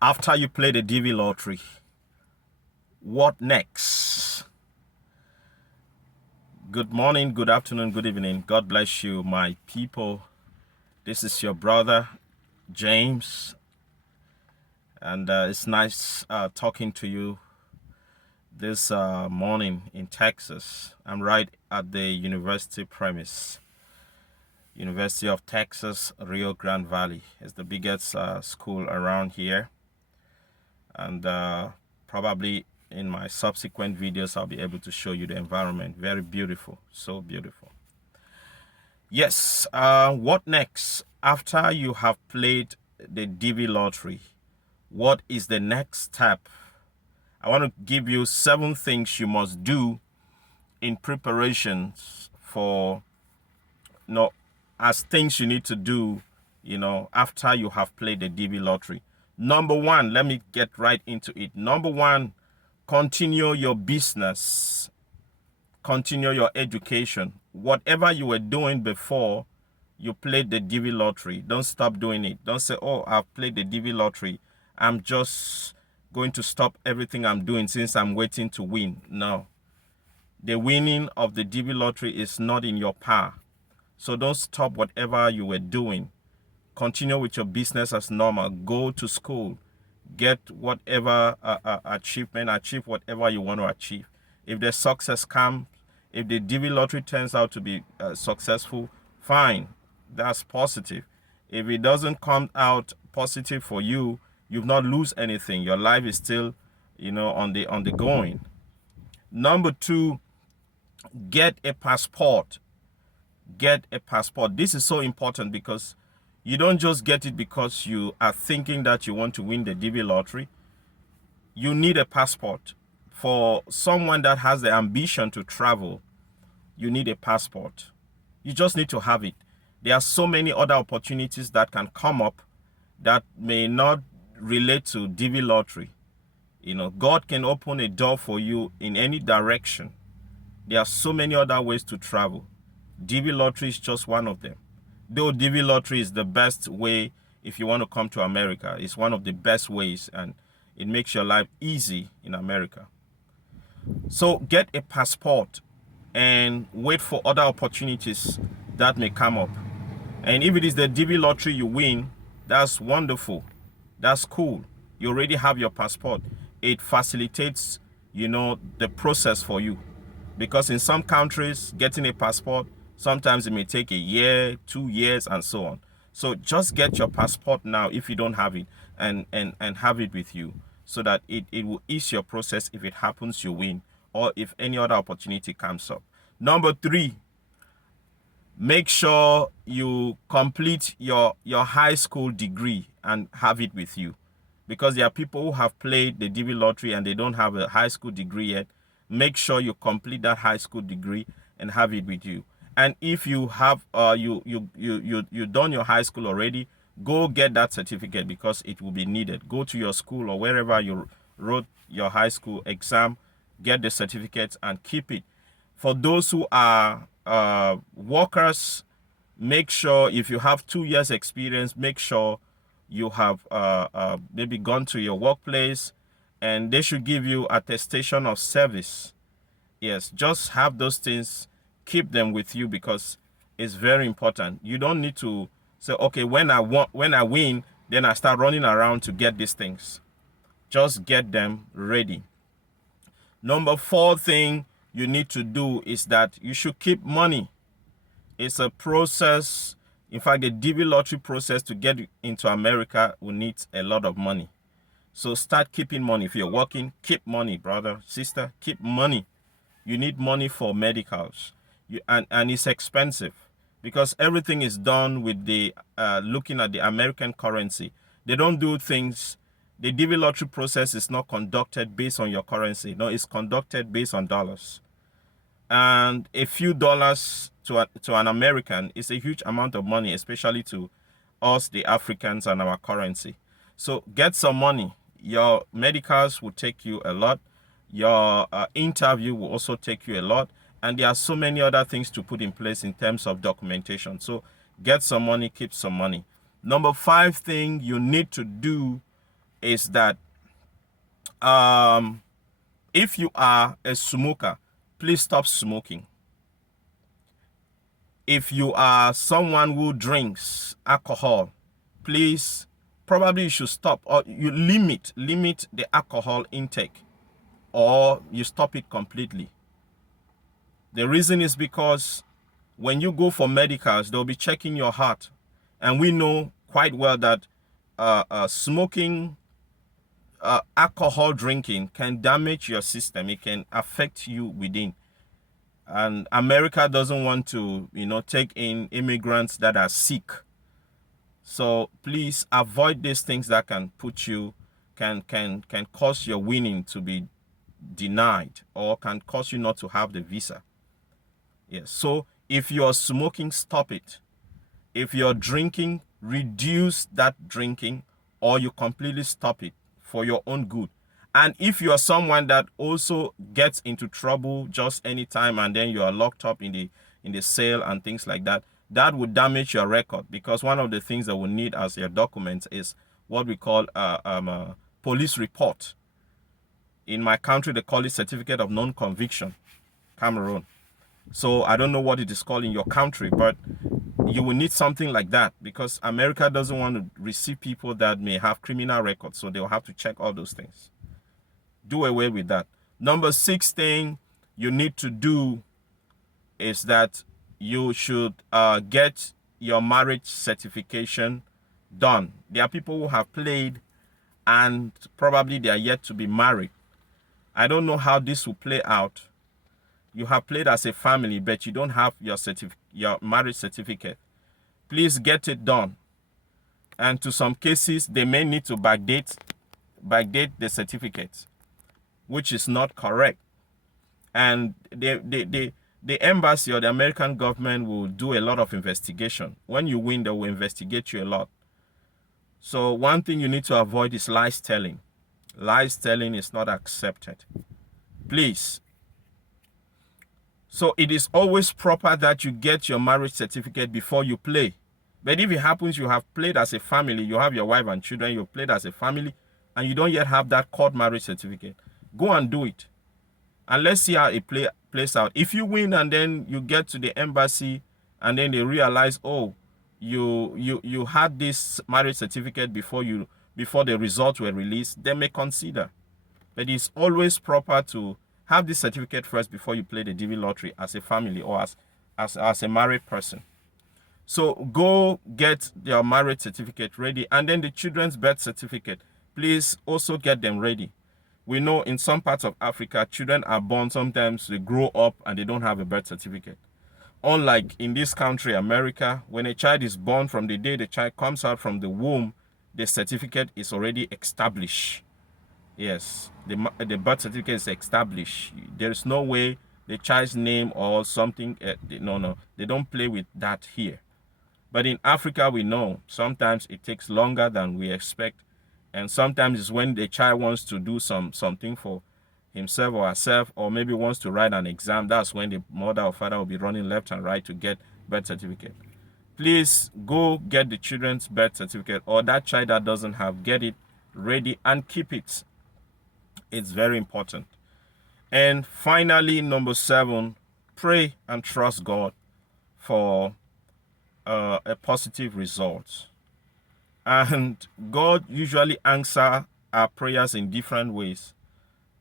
After you play the DV lottery, what next? Good morning, good afternoon, good evening. God bless you, my people. This is your brother, James, and it's nice talking to you this morning in Texas. I'm right at the university premise. University of Texas, Rio Grande Valley is the biggest school around here. And probably in my subsequent videos, I'll be able to show you the environment. Very beautiful, so beautiful. Yes, what next? After you have played the DV lottery, what is the next step? I want to give you 7 things you must do in preparations for, as things you need to do, after you have played the DV lottery. Number 1, let me get right into it. Number 1, continue your business, continue your education. Whatever you were doing before you played the DV lottery, don't stop doing it. Don't say, oh, I've played the DV lottery, I'm just going to stop everything I'm doing since I'm waiting to win. No. The winning of the DV lottery is not in your power. So don't stop whatever you were doing. Continue with your business as normal. Go to school. Get whatever achievement, achieve whatever you want to achieve. If the success comes, if the DV lottery turns out to be successful, fine. That's positive. If it doesn't come out positive for you, you've not lose anything. Your life is still, on the going. Number 2, get a passport. Get a passport. This is so important because you don't just get it because you are thinking that you want to win the DV lottery. You need a passport. For someone that has the ambition to travel, you need a passport. You just need to have it. There are so many other opportunities that can come up that may not relate to DV lottery. God can open a door for you in any direction. There are so many other ways to travel. DV lottery is just one of them. Though DV lottery is the best way if you want to come to America. It's one of the best ways, and it makes your life easy in America. So get a passport and wait for other opportunities that may come up. And if it is the DV lottery you win, that's wonderful. That's cool. You already have your passport. It facilitates, the process for you. Because in some countries, getting a passport, sometimes it may take a year, 2 years, and so on. So just get your passport now if you don't have it, and have it with you so that it will ease your process if it happens you win or if any other opportunity comes up. Number 3, make sure you complete your high school degree and have it with you. Because there are people who have played the DV lottery and they don't have a high school degree yet. Make sure you complete that high school degree and have it with you. And if you have you done your high school already, go get that certificate because it will be needed. Go to your school or wherever you wrote your high school exam, get the certificate and keep it. For those who are workers, make sure if you have 2 years experience, make sure you have maybe gone to your workplace and they should give you attestation of service. Yes, just have those things, keep them with you because it's very important. You don't need to say, okay, when I win, then I start running around to get these things. Just get them ready. Number 4 thing you need to do is that you should keep money. It's a process. In fact, the DV lottery process to get into America will need a lot of money. So start keeping money. If you're working, keep money, brother, sister, keep money. You need money for medicals. And it's expensive because everything is done with the looking at the American currency. They don't do things. The DV lottery process is not conducted based on your currency. No, it's conducted based on dollars. And a few dollars to an American is a huge amount of money, especially to us, the Africans, and our currency. So get some money. Your medicals will take you a lot. Your interview will also take you a lot. And there are so many other things to put in place in terms of documentation. So get some money, keep some money. Number 5 thing you need to do is that if you are a smoker, please stop smoking. If you are someone who drinks alcohol, please, probably you should stop, or you limit the alcohol intake, or you stop it completely. The reason is because when you go for medicals, they'll be checking your heart. And we know quite well that smoking, alcohol drinking can damage your system. It can affect you within. And America doesn't want to, take in immigrants that are sick. So please avoid these things that can put you, can cause your winning to be denied, or can cause you not to have the visa. Yes. So if you're smoking, stop it. If you're drinking, reduce that drinking, or you completely stop it for your own good. And if you are someone that also gets into trouble just anytime, and then you are locked up in the cell and things like that, that would damage your record, because one of the things that we need as your documents is what we call a police report. In my country, they call it certificate of non-conviction, Cameroon. So I don't know what it is called in your country, but you will need something like that, because America doesn't want to receive people that may have criminal records. So they'll have to check all those things. Do away with that. Number 6 thing you need to do is that you should get your marriage certification done. There are people who have played and probably they are yet to be married. I don't know how this will play out. You have played as a family, but you don't have your marriage certificate. Please get it done. And to some cases, they may need to backdate the certificate, which is not correct. And the embassy or the American government will do a lot of investigation. When you win, they will investigate you a lot. So one thing you need to avoid is lies telling. Lies telling is not accepted. Please. So it is always proper that you get your marriage certificate before you play. But if it happens you have played as a family, you have your wife and children, you played as a family, and you don't yet have that court marriage certificate, go and do it. And let's see how it plays out. If you win and then you get to the embassy and then they realize, oh, you had this marriage certificate before the results were released, they may consider. But it's always proper to have this certificate first before you play the DV lottery as a family or as a married person. So go get your marriage certificate ready, and then the children's birth certificate. Please also get them ready. We know in some parts of Africa, children are born, sometimes they grow up and they don't have a birth certificate. Unlike in this country, America, when a child is born, from the day the child comes out from the womb, the certificate is already established. Yes, the birth certificate is established. There is no way the child's name or something, no, they don't play with that here. But in Africa, we know sometimes it takes longer than we expect. And sometimes it's when the child wants to do something for himself or herself, or maybe wants to write an exam, that's when the mother or father will be running left and right to get birth certificate. Please go get the children's birth certificate, or that child that doesn't have, get it ready and keep it. It's very important. And finally, number 7, pray and trust God for a positive result. And God usually answers our prayers in different ways.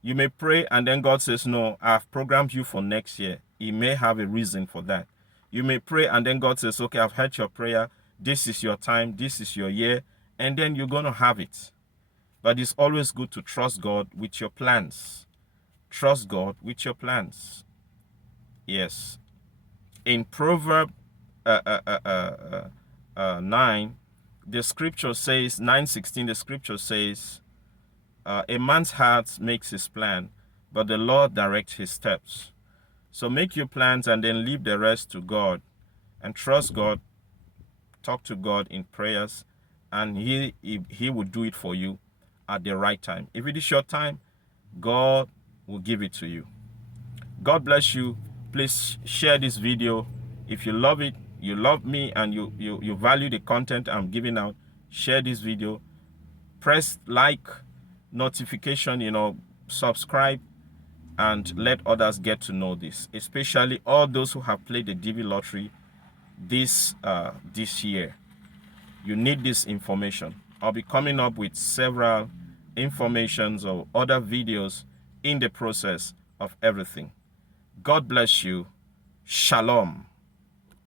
You may pray and then God says, no, I've programmed you for next year. He may have a reason for that. You may pray and then God says, okay, I've heard your prayer. This is your time. This is your year. And then you're going to have it. But it's always good to trust God with your plans. Trust God with your plans. Yes. In Proverbs 9, the scripture says, 9:16, the scripture says, a man's heart makes his plan, but the Lord directs his steps. So make your plans and then leave the rest to God, and trust God. Talk to God in prayers, and he will do it for you at the right time. If it is your time, God will give it to you. God bless you. Please share this video. If you love it, you love me, and you value the content I'm giving out, share this video. press like, notification, subscribe, and let others get to know this, especially all those who have played the DV lottery this year. You need this information. I'll be coming up with several informations or other videos in the process of everything. God bless you. Shalom.